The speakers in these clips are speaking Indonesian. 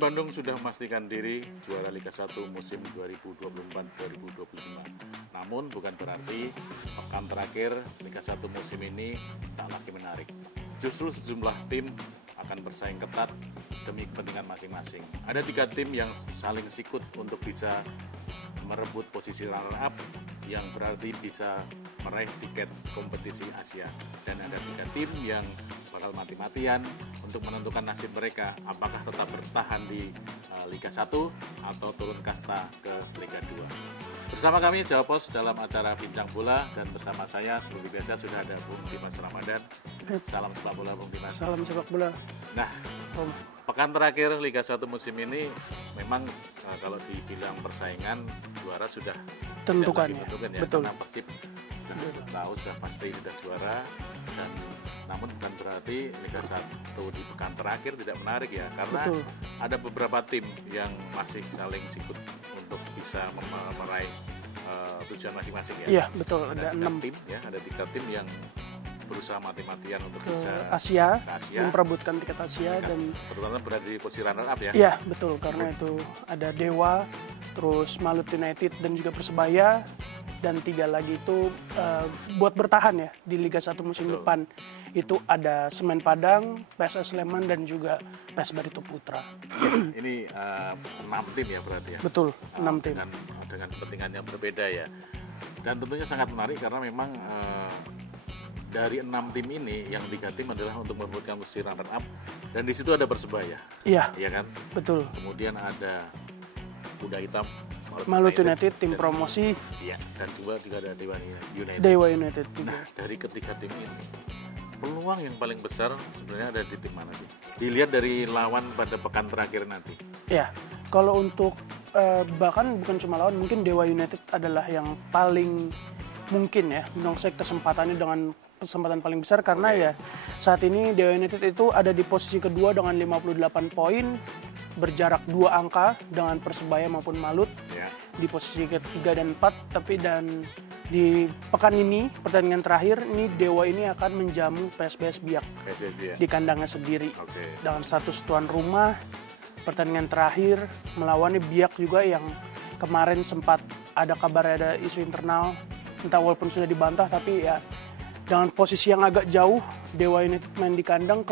Persib Bandung sudah memastikan diri juara Liga 1 musim 2024-2025. Namun bukan berarti pekan terakhir Liga 1 musim ini tak lagi menarik. Justru sejumlah tim akan bersaing ketat demi kepentingan masing-masing. Ada 3 tim yang saling sikut untuk bisa merebut posisi runner-up yang berarti bisa meraih tiket kompetisi Asia. Dan ada 3 tim yang bakal mati-matian untuk menentukan nasib mereka apakah tetap bertahan di Liga 1 atau turun kasta ke Liga 2. Bersama kami Jawapos dalam acara Bincang Bola, dan bersama saya seperti biasa sudah ada Bung Dimas Ramadan. Salam sepak bola Bung Dimas. Salam sepak bola. Nah, pekan terakhir Liga 1 musim ini memang kalau dibilang persaingan juara sudah tentukan ya. Betul. Karena Persib sudah tahu sudah pasti sudah juara, dan namun bukan berarti Liga 1 di pekan terakhir tidak menarik ya, karena Betul. ada beberapa tim yang masih saling sikut untuk bisa meraih tujuan masing-masing ya. Iya, betul. Ada 6 tim ya, ada 3 tim yang berusaha mati-matian untuk ke bisa Asia, ke Asia, memperebutkan tiket Asia dan terutama berada di posisi runner up ya. iya, betul, karena itu ada Dewa, terus Malut United dan juga Persebaya, dan 3 lagi itu buat bertahan ya di Liga 1 musim Betul. depan. Itu ada Semen Padang, PSS Sleman, dan juga PS Barito Putra. Ini 6 tim ya berarti ya. Betul, 6 tim. Dengan kepentingan yang berbeda ya. Dan tentunya sangat menarik karena memang dari 6 tim ini yang 3 tim adalah untuk merebutkan posisi runner up, dan di situ ada Persebaya. Iya, Iya kan? betul. Kemudian ada Kuda Hitam, Malut United, tim promosi. Iya, dan juga ada Dewa United. Dewa United juga. Nah, dari ketiga tim ini, peluang yang paling besar sebenarnya ada di tim mana sih? Dilihat dari lawan pada pekan terakhir nanti. Ya, kalau untuk bahkan bukan cuma lawan, mungkin Dewa United adalah yang paling mungkin ya menyongsong kesempatannya dengan kesempatan paling besar, karena ya saat ini Dewa United itu ada di posisi kedua dengan 58 poin, berjarak 2 angka dengan Persebaya maupun Malut Ya. di posisi ketiga dan 4. Tapi dan di pekan ini, pertandingan terakhir ini, Dewa ini akan menjamu PSBS Biak Ya. di kandangnya sendiri. Oke. Dengan status tuan rumah. Pertandingan terakhir melawan Biak juga yang kemarin sempat ada kabar ada isu internal, entah walaupun sudah dibantah, tapi ya dengan posisi yang agak jauh Dewa United main di kandang,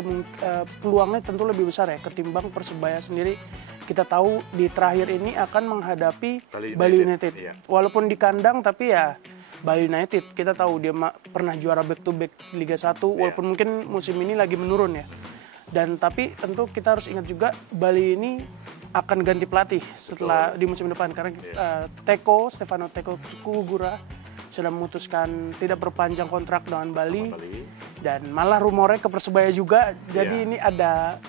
peluangnya tentu lebih besar ya ketimbang Persebaya sendiri. Kita tahu di terakhir ini akan menghadapi Bali United. Iya. Walaupun di kandang, tapi ya Bali United kita tahu dia pernah juara back to back Liga 1, walaupun mungkin musim ini lagi menurun ya. Dan tapi tentu kita harus ingat juga Bali ini akan ganti pelatih setelah di musim depan, karena Stefano Teko Kugura sudah memutuskan tidak berpanjang kontrak dengan Bali. Dan malah rumornya ke Persebaya juga. Jadi ini ada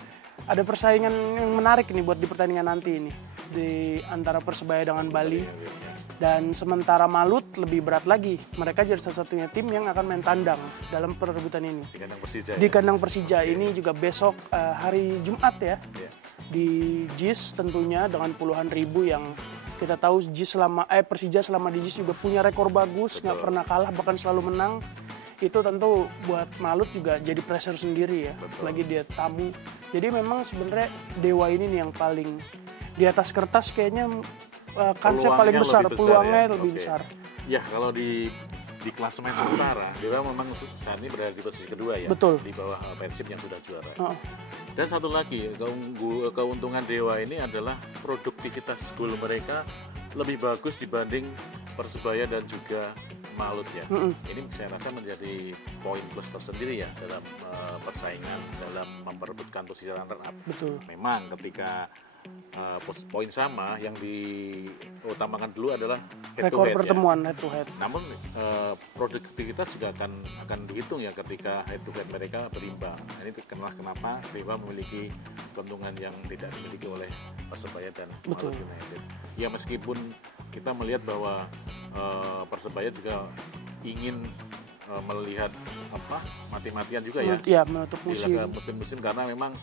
persaingan yang menarik nih buat di pertandingan nanti ini di antara Persebaya dengan Bali. Dan sementara Malut lebih berat lagi. Mereka jadi salah satunya tim yang akan main tandang dalam perebutan ini. Di kandang Persija. Di kandang Persija ini juga besok hari Jumat ya. Di JIS tentunya dengan puluhan ribu yang kita tahu Persija selama di JIS juga punya rekor bagus, nggak pernah kalah, bahkan selalu menang. Itu tentu buat Malut juga jadi pressure sendiri ya, lagi dia tamu. Jadi memang sebenarnya Dewa ini nih yang paling di atas kertas kayaknya kansnya paling besar, peluangnya lebih besar. Ya, kalau di klasemen sementara, Dewa memang saat ini berada di posisi kedua ya. Betul. Di bawah Persib yang sudah juara. Dan satu lagi, keuntungan Dewa ini adalah produktivitas gol mereka lebih bagus dibanding Persebaya dan juga Malut ya. Ini saya rasa menjadi poin plus tersendiri ya dalam persaingan, dalam memperebutkan posisi runner up. Betul. Memang ketika poin sama, yang diutamakan dulu adalah head to Rekor head pertemuan ya. head to head. Namun produktivitas juga akan dihitung ya ketika head to head mereka berimbang. Ini kenapa Dewa memiliki keuntungan yang tidak dimiliki oleh Persebaya dan Malut United. Ya meskipun kita melihat bahwa Persebaya juga ingin melihat mati-matian juga ya. Ya, menutup musim karena memang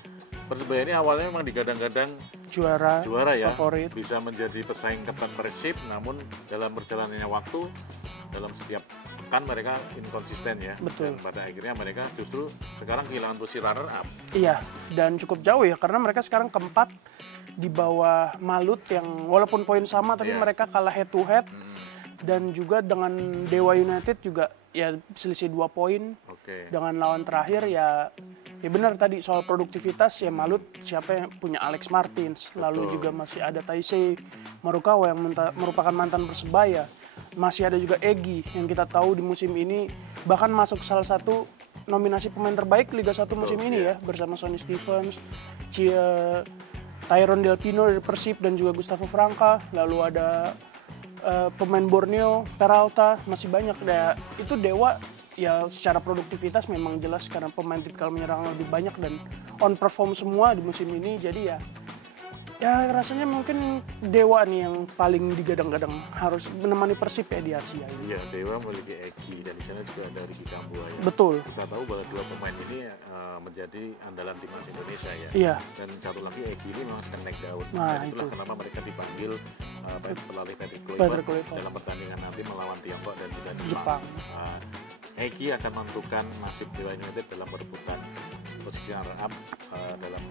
Persebaya ini awalnya memang digadang-gadang juara ya, favorit, bisa menjadi pesaing ketat Persib, namun dalam perjalanannya waktu, dalam setiap kan mereka inkonsisten ya. Betul. Dan pada akhirnya mereka justru sekarang kehilangan posisi runner up. Iya, dan cukup jauh ya karena mereka sekarang keempat di bawah Malut yang walaupun poin sama tapi mereka kalah head to head. Dan juga dengan Dewa United juga ya selisih 2 poin. Dengan lawan terakhir ya benar tadi soal produktivitas ya Malut siapa yang punya Alex Martins. Lalu juga masih ada Taisei Marukawa yang merupakan mantan Persebaya. Masih ada juga Egy yang kita tahu di musim ini bahkan masuk salah satu nominasi pemain terbaik Liga 1 musim ini ya bersama Sonny Stevens, Tyrone Del Pino dari Persib dan juga Gustavo Franca. Lalu ada pemain Borneo, Peralta, masih banyak ya. Itu Dewa ya secara produktivitas memang jelas karena pemain tipikal menyerang lebih banyak dan on perform semua di musim ini. Jadi ya rasanya mungkin Dewa nih yang paling digadang-gadang harus menemani Persib ya di Asia. Iya, Dewa memiliki Egy dan di sana juga ada Ricky Kambuaya. Betul. Kita tahu bahwa 2 pemain ini menjadi andalan timnas Indonesia ya. Iya. Dan satu lagi Egy ini memang sedang naik daun. Nah, dan itulah itu kenapa mereka dipanggil pelatih Patrick Kluivert Kluivert dalam pertandingan nanti melawan Tiongkok dan juga Jepang. Egy akan menentukan nasib Dewa United dalam perebutan posisi runner up dalam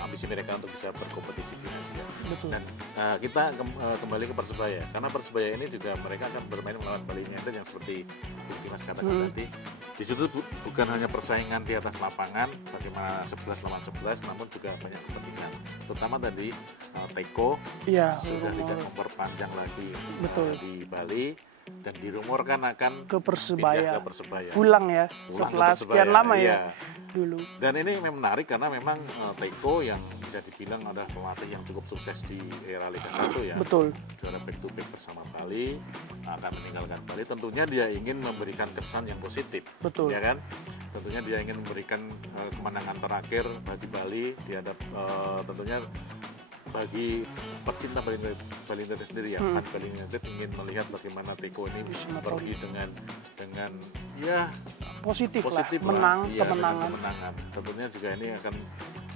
ambisi mereka untuk bisa berkompetisi di Asia. Betul. Dan kita kembali ke Persebaya karena Persebaya ini juga mereka akan bermain melawan Bali United yang seperti Bung Dimas katakan tadi. Di situ bukan hanya persaingan di atas lapangan bagaimana 11 lawan 11 namun juga banyak kepentingan. Terutama tadi Teko sudah tidak memperpanjang lagi di Bali dan dirumorkan akan ke Persebaya. Pulang setelah sekian lama ya dulu. Dan ini memang menarik karena memang Teko yang bisa dibilang adalah pelatih yang cukup sukses di era Liga 1 ya. Betul. Juara back to back bersama Bali, akan meninggalkan Bali. Tentunya dia ingin memberikan kesan yang positif. Betul. Ya kan? Tentunya dia ingin memberikan kemenangan terakhir bagi Bali dihadap tentunya bagi pecinta Bali United sendiri ya, Bali United ingin melihat bagaimana Teko ini pergi dengan ya positif lah, kemenangan. Tentunya juga ini akan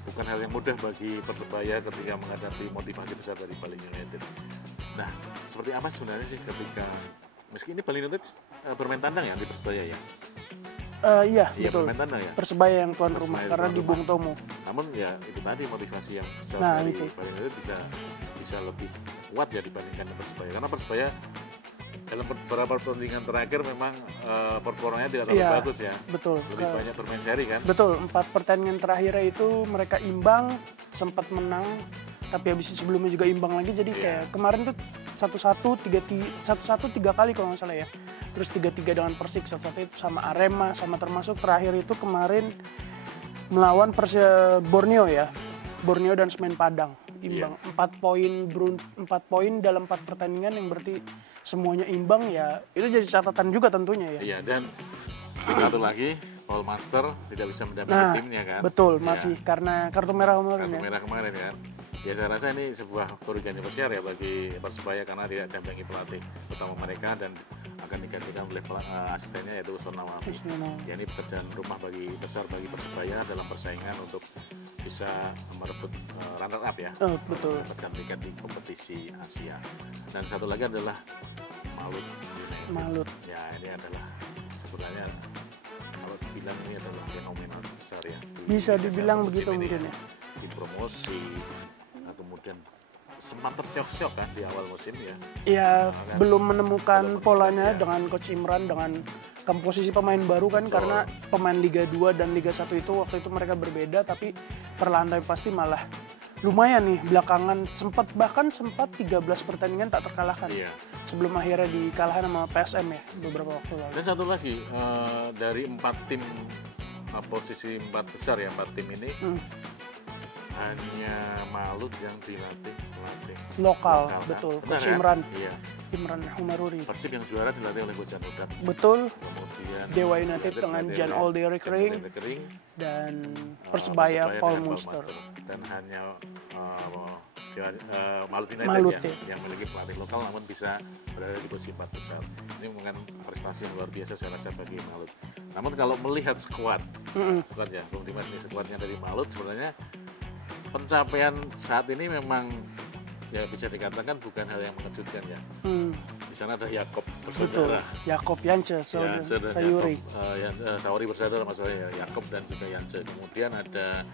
bukan hal yang mudah bagi Persebaya ketika menghadapi motivasi besar dari Bali United. Nah, seperti apa sebenarnya sih ketika meski ini Bali United bermain tandang ya di Persebaya ya? Iya betul. Ya? Persebaya yang tuan rumah karena di Bung Tomo. Namun ya itu tadi motivasi yang besar dari Bali United bisa lebih kuat ya dibandingkan dengan Persebaya. Karena Persebaya dalam beberapa pertandingan terakhir memang performanya tidak terlalu bagus ya. Betul. Lebih banyak bermain seri kan. Betul. 4 pertandingan terakhir itu mereka imbang, sempat menang, tapi habis sebelumnya juga imbang lagi. Jadi kayak kemarin tuh 1-1 3 kali kalau nggak salah ya. Terus 3-3 dengan Persik, 1-1 itu sama Arema, sama termasuk terakhir itu kemarin melawan Borneo ya. Borneo dan Semen Padang imbang. 4 poin dalam 4 pertandingan yang berarti semuanya imbang ya. Itu jadi catatan juga tentunya ya. Iya, dan satu lagi Paul Master tidak bisa mendampingi timnya kan. Betul, masih karena kartu merah kemarin kan. Ya saya rasa ini sebuah kerugian yang besar ya bagi Persebaya karena tidak dampingi pelatih utama mereka dan akan digantikan oleh asistennya yaitu Uston Nawawi. Ya ini pekerjaan rumah besar bagi Persebaya dalam persaingan untuk bisa merebut runner up ya. Betul. Mendapatkan tiket di kompetisi Asia. Dan satu lagi adalah Malut. Ya ini adalah sebenarnya kalau dibilang ini adalah fenomena besar ya. Bisa dibilang begitu mungkin ya. Di promosi. Kemudian sempat tersyok-syok kan di awal musim ya. Iya, belum menemukan polanya dengan Coach Imran dengan komposisi pemain baru kan. Karena pemain Liga 2 dan Liga 1 itu waktu itu mereka berbeda tapi perlahan pasti malah lumayan nih belakangan sempat 13 pertandingan tak terkalahkan. Iya. Sebelum akhirnya dikalahkan sama PSM ya beberapa waktu lalu. Dan satu lagi dari 4 tim posisi 4 besar ya 4 tim ini hanya Malut yang dilatih lokal betul. Coach Imran. Iya. Imran Humaruri. Persib yang juara dilatih oleh Coach Jan Udak. Betul. Kemudian Dewa United dengan Jan Alderek Ring dan Persebaya Paul Munster. Dan hanya Malut United yang memiliki pelatih lokal namun bisa berada di posisi 4 besar. Ini merupakan prestasi yang luar biasa saya rasa bagi Malut. Namun kalau melihat skuad ya, Bung Dimas ini skuadnya dari Malut sebenarnya pencapaian saat ini memang ya bisa dikatakan bukan hal yang mengejutkan ya. Di sana ada Yakob Betul. bersaudara. Yakob Yance, Yance dan Sayuri. Yakob, Sauri bersaudara maksudnya ya, Yakob dan juga Yance. Kemudian ada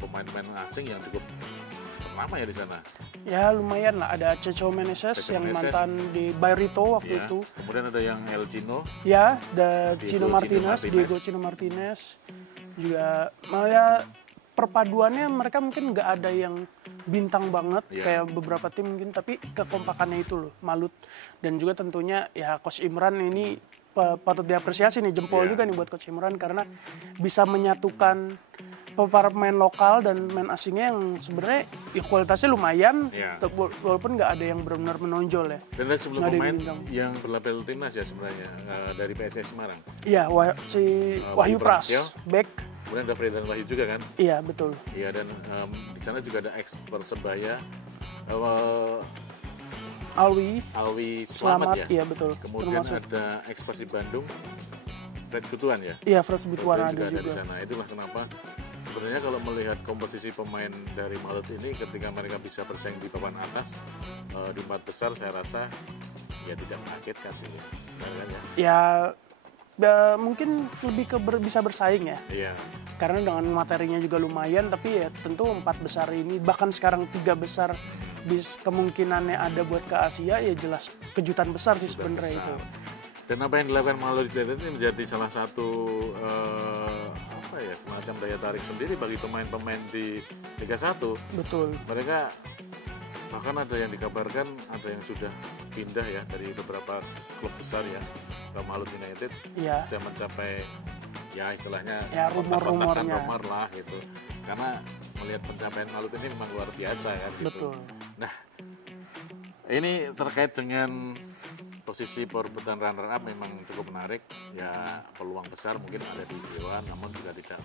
pemain-pemain asing yang cukup ternama ya di sana. Ya lumayan lah, ada Checho Meneses yang mantan di Bairrito waktu Ya. itu. Kemudian ada yang El Chino. Ya, ada Diego Diego Chino Martinez. Juga ya perpaduannya mereka mungkin nggak ada yang bintang banget kayak beberapa tim mungkin, tapi kekompakannya itu loh, Malut. Dan juga tentunya ya Coach Imran ini patut diapresiasi nih, jempol juga nih buat Coach Imran karena bisa menyatukan para pemain lokal dan pemain asingnya yang sebenarnya ya kualitasnya lumayan, walaupun nggak ada yang benar-benar menonjol ya. Dan ada sebelum pemain yang berlabel timnas ya sebenarnya dari PSS Semarang. Iya, si Wahyu Pras, back. Kemudian ada Fredan Wahyu juga kan? Iya, betul. Iya, dan di sana juga ada ex Persebaya Alwi Selamat ya? Iya betul. Kemudian ada ex Persib Bandung Fred Butuan ya? Iya, Fred Butuan ada juga. Di sana. Itulah kenapa sebenarnya kalau melihat komposisi pemain dari Malut ini ketika mereka bisa bersaing di papan atas di 4 besar, saya rasa ya tidak mengagetkan sih ya. Ya mungkin lebih ke bisa bersaing ya. Iya. Karena dengan materinya juga lumayan, tapi ya tentu 4 besar ini, bahkan sekarang 3 besar kemungkinannya ada buat ke Asia, ya jelas kejutan besar sih sebenarnya itu. Dan apa yang dilakukan Malut ini menjadi salah satu semacam daya tarik sendiri bagi pemain-pemain di Liga 1. Betul. Mereka bahkan ada yang dikabarkan ada yang sudah pindah ya dari beberapa klub besar ya ke Malut United. Iya. Sudah mencapai ya istilahnya rumor-rumornya lah gitu. Karena melihat pencapaian Malut ini memang luar biasa kan gitu. Betul. Nah, ini terkait dengan posisi perebutan runner up memang cukup menarik ya, peluang besar mungkin ada di Dewan, namun juga tidak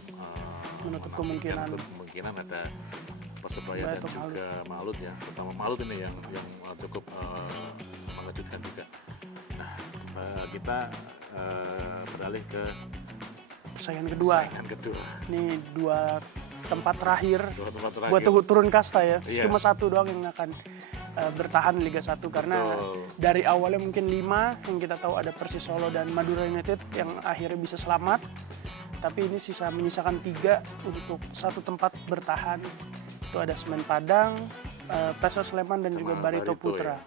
menutup kemungkinan ada Persebaya dan juga Malut ya, terutama Malut ini yang cukup mengejutkan juga. Nah, kita beralih ke persaingan kedua. Ini 2 tempat terakhir buat turun kasta ya. Cuma 1 doang yang akan bertahan Liga 1 karena dari awalnya mungkin 5 yang kita tahu ada Persis Solo dan Madura United yang akhirnya bisa selamat, tapi ini menyisakan 3 untuk 1 tempat bertahan. Itu ada Semen Padang, PSS Sleman dan juga Barito Putra. Ya.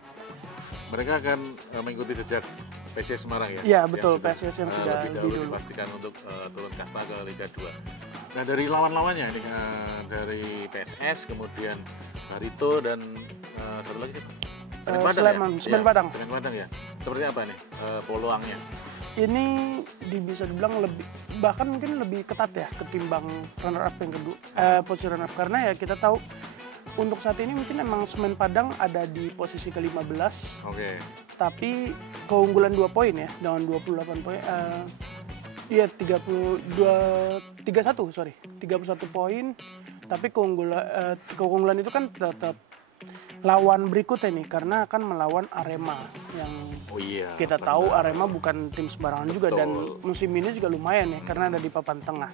Mereka akan mengikuti jejak PSS Semarang ya? Iya betul, PSS yang sudah lebih dahulu dipastikan untuk turun kasta ke Liga 2. Nah, dari lawan-lawannya ini dari PSS, kemudian Barito dan satu lagi Semen Padang. Semen Padang ya. Seperti apa nih peluangnya? Ini bisa dibilang bahkan mungkin lebih ketat ya ketimbang runner up yang kedua, posisi runner up, karena ya kita tahu untuk saat ini mungkin emang Semen Padang ada di posisi ke-15. Oke. Tapi keunggulan 2 poin ya dengan 28 poin. Iya 31 poin. Tapi keunggulan itu kan tetap lawan berikutnya nih, karena akan melawan Arema yang kita tahu Arema bukan tim sembarangan juga. Dan musim ini juga lumayan ya karena ada di papan tengah.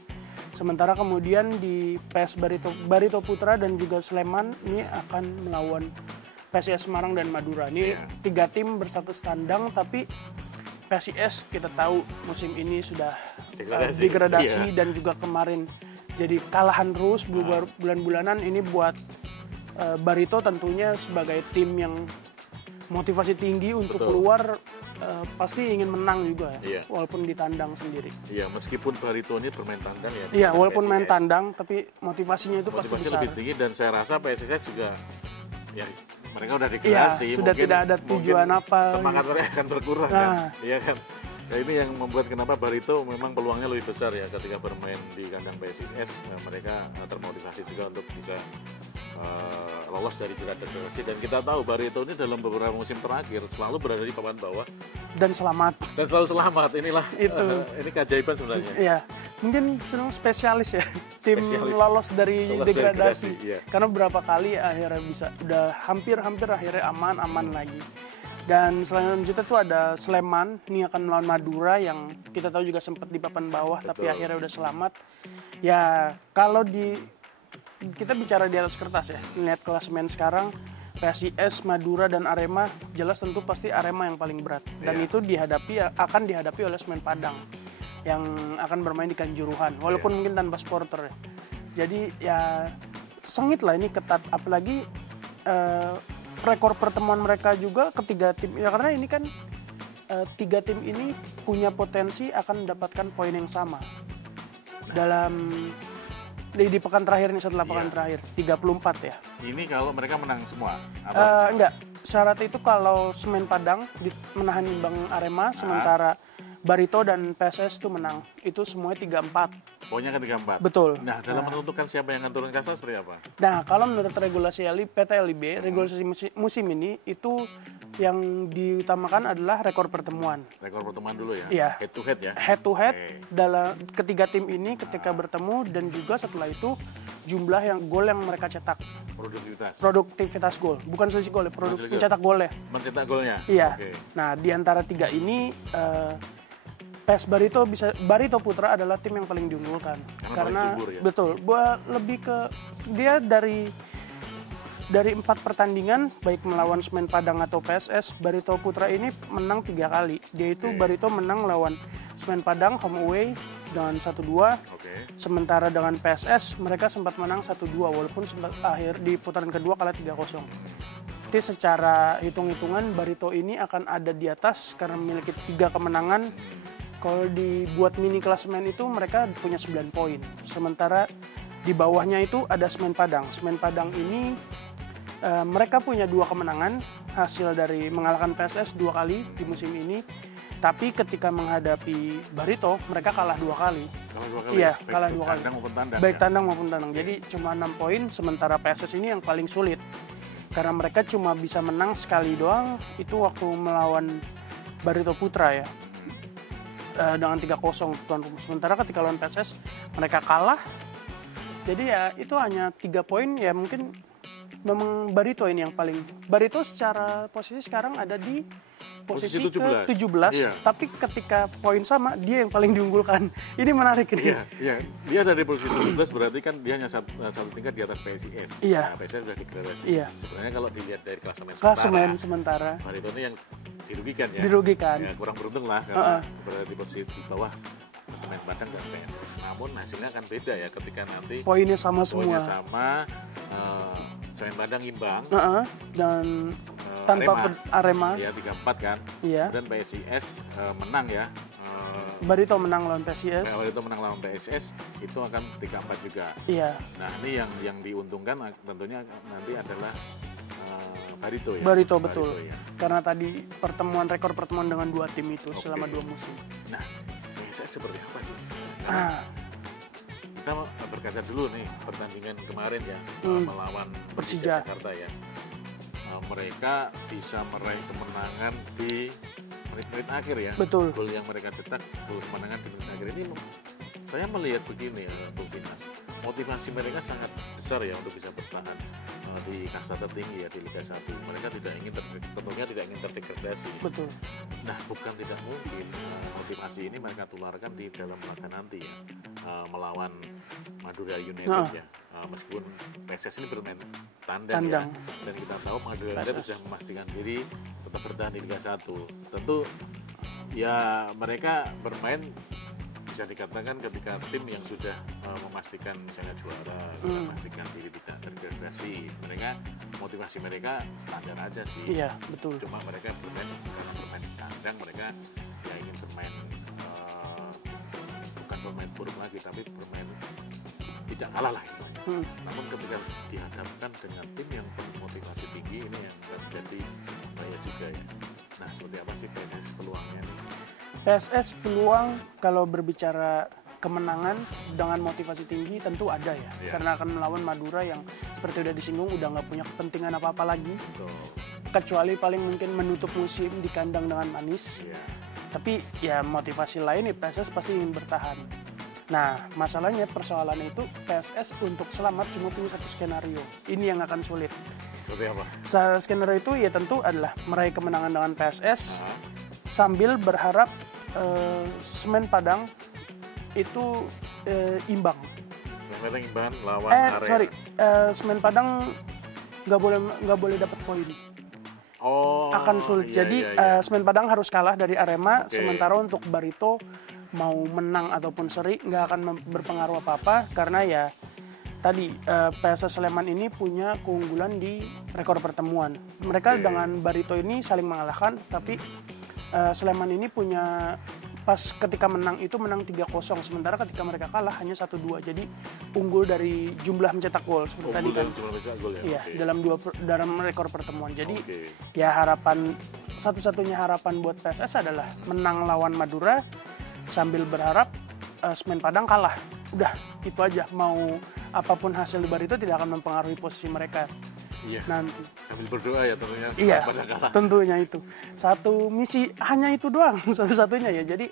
Sementara kemudian di PS Barito Putra dan juga Sleman ini akan melawan PSIS Semarang dan Madura. Ini 3 tim bersatu tandang, tapi PSIS kita tahu musim ini sudah degradasi dan juga kemarin jadi kalahan terus bulan-bulanan. Ini buat Barito tentunya sebagai tim yang motivasi tinggi untuk keluar, pasti ingin menang juga ya, walaupun ditandang sendiri. Iya, meskipun Barito ini bermain tandang ya. Iya, walaupun main tandang, tapi motivasinya itu pasti besar. Lebih tinggi, dan saya rasa PSIS juga ya mereka udah degradasi. Iya, sudah tidak ada tujuan apa. Semangat mereka akan berkurang kan. Iya kan. Nah, ini yang membuat kenapa Barito memang peluangnya lebih besar ya ketika bermain di kandang PSIS. Mereka termotivasi juga untuk bisa lolos dari jerat degradasi. Dan kita tahu Barito ini dalam beberapa musim terakhir selalu berada di papan bawah dan selalu selamat. Inilah ini keajaiban sebenarnya. Iya, mungkin senang spesialis ya tim lolos dari degradasi. Iya. Karena beberapa kali akhirnya bisa udah hampir akhirnya aman lagi. Dan selanjutnya tuh ada Sleman, ini akan melawan Madura yang kita tahu juga sempat di papan bawah. Betul. Tapi akhirnya udah selamat. Ya kalau kita bicara di atas kertas ya, melihat klasemen sekarang, PSIS, Madura dan Arema, jelas tentu pasti Arema yang paling berat. Dan itu akan dihadapi oleh Semen Padang yang akan bermain di Kanjuruhan, walaupun mungkin tanpa supporter ya. Jadi ya sengit lah ini, ketat, apalagi rekor pertemuan mereka juga ketiga tim ya, karena ini kan tiga tim ini punya potensi akan mendapatkan poin yang sama dalam di pekan terakhir ini, setelah pekan terakhir 34 ya. Ini kalau mereka menang semua? Enggak, syarat itu kalau Semen Padang menahan imbang Arema, sementara Barito dan PSS itu menang. Itu semuanya 3-4. Poinnya kan 3-4? Betul. Nah, dalam menentukan siapa yang akan turun kasta seperti apa? Nah, kalau menurut regulasi PT LIB, regulasi musim ini itu yang diutamakan adalah rekor pertemuan. Rekor pertemuan dulu ya? Iya. Head to head ya? Head to head dalam ketiga tim ini ketika bertemu, dan juga setelah itu jumlah gol yang mereka cetak. Produktivitas gol, bukan selisih gol, mencetak golnya. Mencetak golnya? Iya. Okay. Nah, di antara tiga ini PES Barito Putra adalah tim yang paling diunggulkan. Karena subur, ya? Betul, lebih ke dia dari 4 pertandingan baik melawan Semen Padang atau PSS, Barito Putra ini menang 3 kali. Dia itu Barito menang lawan Semen Padang home away dengan 1-2. Sementara dengan PSS mereka sempat menang 1-2 walaupun sempat akhir di putaran kedua kalah 3-0. Jadi secara hitung-hitungan Barito ini akan ada di atas karena memiliki 3 kemenangan. Kalau dibuat mini klasemen itu mereka punya 9 poin. Sementara di bawahnya itu ada Semen Padang. Semen Padang ini mereka punya 2 kemenangan hasil dari mengalahkan PSS 2 kali di musim ini. Tapi ketika menghadapi Barito mereka kalah 2 kali. Iya, kalah 2 kali. Baik tandang maupun tandang. Jadi cuma 6 poin, sementara PSS ini yang paling sulit. Karena mereka cuma bisa menang sekali doang, itu waktu melawan Barito Putra ya. Dengan 3-0 tuan rumah. Sementara ketika lawan PSS mereka kalah. Jadi ya itu hanya 3 poin ya, mungkin memang Barito ini yang paling. Barito secara posisi sekarang ada di posisi ke-17. Iya. Tapi ketika poin sama dia yang paling diunggulkan. Ini menarik ini. Iya. Dia ada di posisi 17 berarti kan dia hanya satu tingkat di atas PSIS. Iya. Nah, PSIS sudah degradasi. Iya. Sebenarnya kalau dilihat dari klasemen sementara Barito ini yang dirugikan ya. Ya, kurang beruntung lah karena berada di posisi di bawah Semen Padang dan PSS. Namun hasilnya akan beda ya ketika nanti poinnya sama semua. Poinnya sama, Semen Padang imbang dan tanpa Arema. Ya 3-4 kan. Iya. Kemudian PSIS menang ya. Barito menang lawan PSIS. Barito menang lawan PSIS itu akan 3-4 juga. Iya. Nah ini yang diuntungkan tentunya nanti adalah Barito ya. Barito betul. Ya. Karena tadi rekor pertemuan dengan 2 tim itu selama 2 musim. Nah, PSIS seperti apa sih? Kita berkaca dulu nih pertandingan kemarin ya melawan Persija Jakarta ya. Mereka bisa meraih kemenangan di menit-menit akhir ya. Betul. Gol yang mereka cetak, gol kemenangan di menit akhir ini saya melihat begini ya, Bung Dinas. Motivasi mereka sangat besar ya untuk bisa bertahan di kasta tertinggi ya di Liga 1. Mereka tentunya tidak ingin terdegradasi. Betul. Nah, bukan tidak mungkin motivasi ini mereka tularkan di dalam laga nanti ya, melawan Madura United ya. Meskipun PSS ini bermain tandang. Ya, dan kita tahu Madura United sudah memastikan diri tetap bertahan di Liga 1. Tentu ya mereka bermain bisa dikatakan ketika tim yang sudah memastikan misalnya juara, memastikan diri tidak terdegradasi, motivasi mereka standar aja sih. Iya, betul. Cuma mereka karena bermain di kandang, mereka ya ingin bermain bukan bermain buruk lagi, tapi bermain tidak kalah lah istilahnya. Namun ketika dihadapkan dengan tim yang penuh motivasi tinggi, ini yang menjadi bahaya juga ya. Nah, seperti apa sih PSS peluangnya nih? PSS peluang kalau berbicara kemenangan dengan motivasi tinggi tentu ada ya. Karena akan melawan Madura yang seperti udah disinggung udah nggak punya kepentingan apa-apa lagi. Betul. Kecuali paling mungkin menutup musim di kandang dengan manis. Tapi ya motivasi lain PSS pasti ingin bertahan. Nah, masalahnya persoalannya itu PSS untuk selamat cuma punya 1 skenario. Ini yang akan sulit. Seperti apa? Skenario itu ya tentu adalah meraih kemenangan dengan PSS sambil berharap Semen Padang itu imbang. Semen Padang imbang lawan Arema. Semen Padang nggak boleh dapat poin. Oh, Akan sulit. iya, Jadi iya. Semen Padang harus kalah dari Arema. Oke. Sementara untuk Barito mau menang ataupun seri nggak akan berpengaruh apa-apa karena ya tadi PSS Sleman ini punya keunggulan di rekor pertemuan. Mereka dengan Barito ini saling mengalahkan, tapi Sleman ini punya pas ketika menang itu menang 3-0, sementara ketika mereka kalah hanya 1-2. Jadi unggul dari jumlah mencetak gol seperti tadi kan. Cuma bisa gol ya. Iya, Oke. dalam rekor pertemuan. Jadi Oke. ya harapan satu-satunya harapan buat PSS adalah menang lawan Madura sambil berharap Semen Padang kalah. Udah, itu aja. Mau apapun hasil di Barito tidak akan mempengaruhi posisi mereka Iya. nanti. Sambil berdoa ya tentunya. Iya, Pada kalah. tentunya itu. Satu misi hanya itu doang, satu-satunya ya. Jadi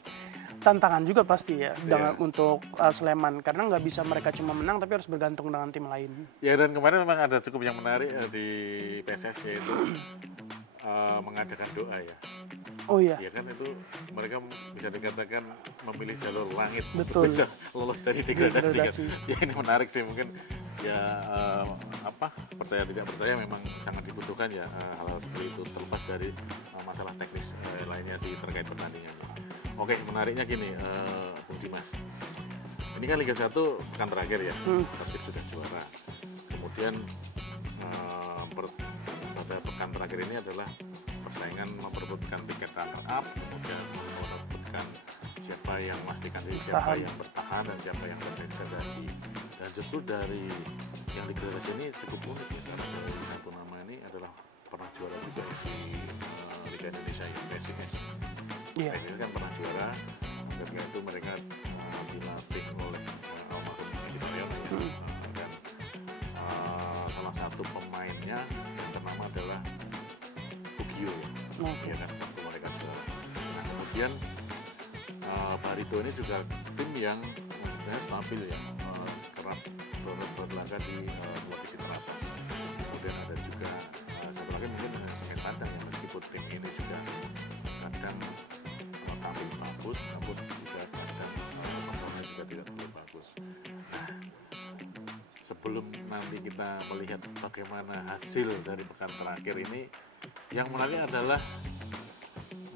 tantangan juga pasti ya untuk Sleman karena nggak bisa mereka cuma menang tapi harus bergantung dengan tim lain. Ya, dan kemarin memang ada cukup yang menarik di PSS yaitu mengadakan doa ya. Oh iya, Ya kan itu mereka bisa dikatakan memilih jalur langit Betul. untuk bisa lolos dari degradasi kan. Degradasi. Ya ini menarik sih mungkin ya percaya tidak percaya memang sangat dibutuhkan ya hal seperti itu terlepas dari masalah teknis lainnya terkait pertandingannya. Oke, menariknya gini Bung Dimas. Ini kan Liga 1 pekan terakhir ya. Persib sudah juara. Kemudian pada pekan terakhir ini adalah persaingan memperebutkan tiket runner up, kemudian memperebutkan siapa yang memastikan diri, siapa yang bertahan dan siapa yang terdegradasi. Dan justru dari yang degradasi ini cukup unik ya, karena dari satu nama ini adalah pernah juara juga di Liga Indonesia ya, PSIS. iya. PSIS kan pernah juara, ketika itu mereka dilatih oleh almarhum Edi Mayono ya. Dan salah satu pemainnya yang ternama adalah Bugio ya. Oke. Ya kan, waktu mereka juara. Nah kemudian Barito ini juga tim yang sebenarnya stabil ya, kerap berlaga di posisi teratas. Kemudian ada juga satu lagi mungkin Semen Padang yang meskipun tim ini juga kadang tampil bagus, namun juga kadang performanya juga tidak terlalu bagus. Nah, sebelum nanti kita melihat bagaimana hasil dari pekan terakhir ini, yang menarik adalah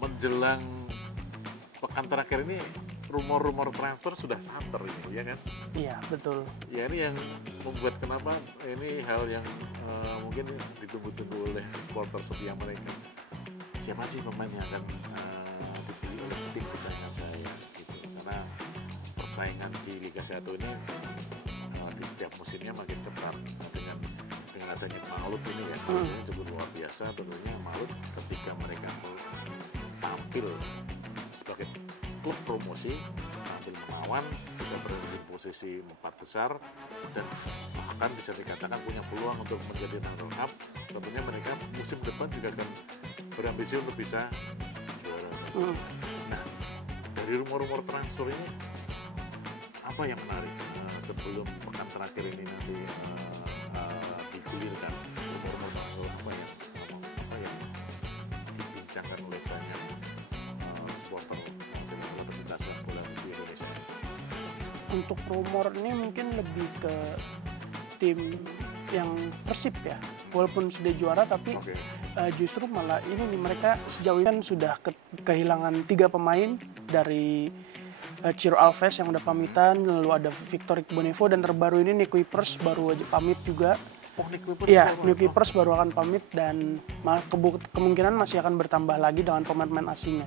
menjelang pekan terakhir ini rumor-rumor transfer sudah santer ini, ya kan? Iya, betul. Ya ini yang membuat kenapa ini hal yang mungkin ditunggu-tunggu oleh supporter setia mereka. Siapa sih pemain yang akan dipilih oleh tim kesayangan saya gitu. Karena persaingan di Liga 1 ini di setiap musimnya makin ketat. Nah, dengan adanya Maulud ini ya, ini cukup luar biasa. Tentunya Maulud ketika mereka tampil sebagai klub promosi, tampil melawan, bisa berada di posisi 4 besar dan bahkan bisa dikatakan punya peluang untuk menjadi runner up. Tentunya mereka musim depan juga akan berambisi untuk bisa juara. Nah, dari rumor-rumor transfer ini apa yang menarik sebelum pekan terakhir ini nanti digulirkan rumor-rumor transfer apa yang dibincangkan oleh banyak supporter sepak pecinta sepak bola di Indonesia? Untuk rumor ini mungkin lebih ke tim yang Persib ya, walaupun sudah juara tapi justru malah ini nih mereka sejauh ini kan sudah kehilangan 3 pemain dari Ciro Alves yang udah pamitan, lalu ada Victor Igbonevo dan terbaru ini Nick Kuipers baru aja pamit juga. Iya, Nick Kuipers baru akan pamit dan kemungkinan masih akan bertambah lagi dengan pemain-pemain asingnya.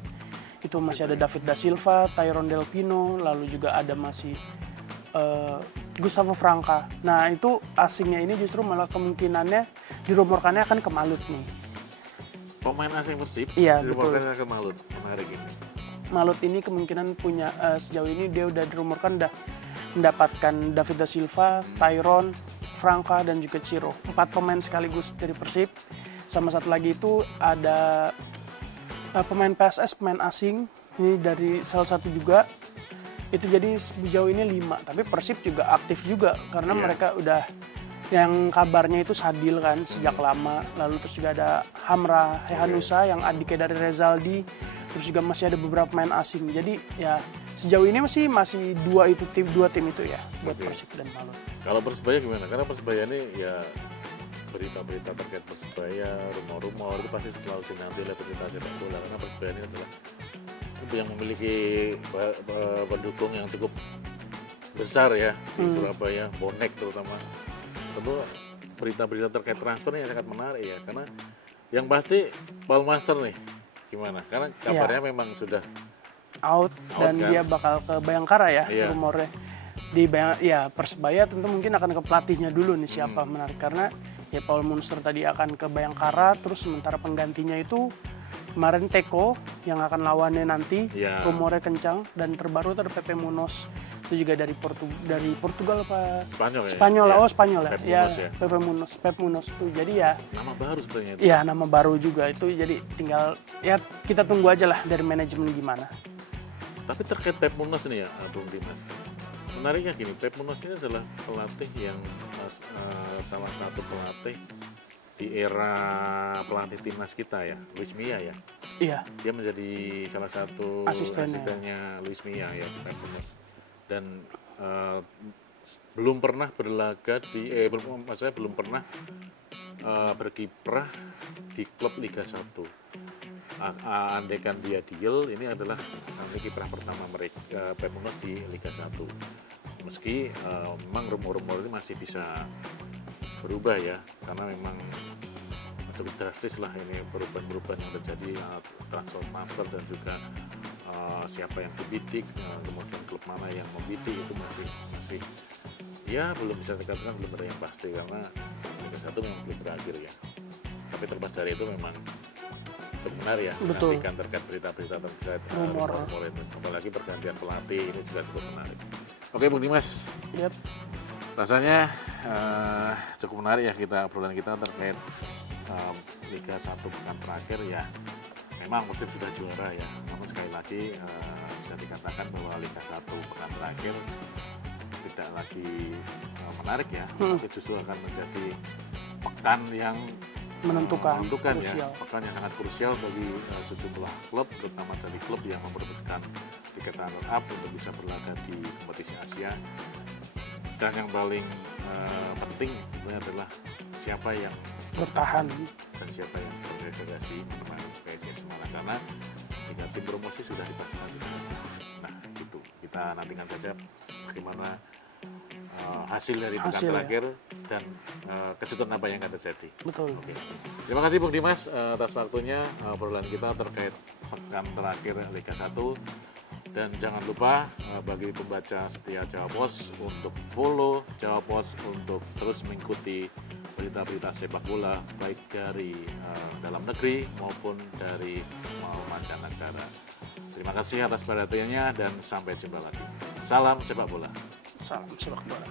Itu masih ada David Da Silva, Tyrone Del Pino, lalu juga ada masih Gustavo Franca. Nah itu asingnya ini justru malah kemungkinannya dirumorkannya akan ke Malut nih. Pemain asing Persib? Iya, betul. Dirumorkan ke Malut, menarik ini. Malut ini kemungkinan punya sejauh ini dia udah dirumorkan udah mendapatkan David Da Silva, Tyrone, Franca dan juga Ciro. 4 pemain sekaligus dari Persib. Sama satu lagi itu ada pemain PSS, pemain asing. Ini dari salah satu juga. Itu jadi sejauh ini 5. Tapi Persib juga aktif juga karena mereka udah yang kabarnya itu Sadil kan sejak lama. Lalu terus juga ada Hamra Hehanusa yang adiknya dari Rezaldi. Terus juga masih ada beberapa pemain asing. Jadi ya sejauh ini masih dua tim itu ya buat Persib dan Malut. Kalau Persebaya gimana? Karena Persebaya ini ya berita-berita terkait Persebaya, rumor-rumor itu pasti selalu dinanti oleh pecinta sepak bola, karena Persebaya ini adalah itu yang memiliki pendukung yang cukup besar ya di Surabaya, bonek terutama. Tentu berita-berita terkait transfer ini sangat menarik ya, karena yang pasti Paul Master nih gimana? Karena kabarnya memang sudah out dan kan? dia bakal ke Bayangkara ya, Iya. rumornya. Di Persebaya tentu mungkin akan ke pelatihnya dulu nih siapa menarik, karena ya Paul Munster tadi akan ke Bayangkara, terus sementara penggantinya itu kemarin Teko yang akan lawannya nanti, Iya. rumornya kencang, dan terbaru itu ada Pepe Munoz, itu juga dari Portugal apa Spanyol ya? Spanyol Ya. oh Spanyol ya, Pep ya Munoz ya. Pep Munoz tuh, jadi ya Nama baru sebenarnya itu. ya nama baru juga itu, jadi tinggal ya kita tunggu aja lah dari manajemen gimana. Tapi terkait Pep Munoz nih ya, Bung Dimas. Menariknya gini, Pep Munoz ini adalah pelatih yang salah satu pelatih di era pelatih timnas kita ya, Luis Milla ya. Iya. Dia menjadi salah satu asistennya Luis Milla ya, Pep Munoz. Dan belum pernah berlaga belum pernah berkiprah di klub Liga 1. Andaikan dia deal, ini adalah kiprah pertama mereka Pep Munoz di Liga 1. Meski memang rumor-rumor ini masih bisa berubah ya, karena memang cukup drastis lah ini perubahan-perubahan yang terjadi, transfer dan juga siapa yang dibidik, kemudian klub mana yang membidik, itu masih ya belum bisa dikatakan belum ada yang pasti, karena Liga 1 memang belum berakhir ya. Tapi terlepas dari itu memang benar ya, nantikan terkait berita-berita terkait rumor, apalagi pergantian pelatih ini juga cukup menarik. Oke Bung Dimas, Yep. Rasanya cukup menarik ya obrolan kita terkait Liga 1 pekan terakhir ya. Memang musim sudah juara ya, namun sekali lagi bisa dikatakan bahwa Liga 1 pekan terakhir tidak lagi menarik ya, tapi justru akan menjadi pekan yang menentukan ya, pekan yang sangat krusial bagi sejumlah klub, terutama dari klub yang memperebutkan tiket runner-up untuk bisa berlaga di kompetisi Asia. Dan yang paling penting sebenarnya adalah siapa yang bertahan dan siapa yang berdegradasi menemani PSIS Semarang, karena 3 tim promosi sudah dipastikan. Nah itu kita nantikan saja bagaimana hasil dari pekan terakhir dan kejutan apa yang akan terjadi. Betul. Oke. Terima kasih Bung Dimas atas waktunya obrolan kita terkait pekan terakhir Liga 1. Dan jangan lupa bagi pembaca setia Jawa Pos untuk follow Jawa Pos untuk terus mengikuti berita-berita sepak bola baik dari dalam negeri maupun dari mancanegara. Terima kasih atas perhatiannya dan sampai jumpa lagi. Salam sepak bola. Salam sepak bola.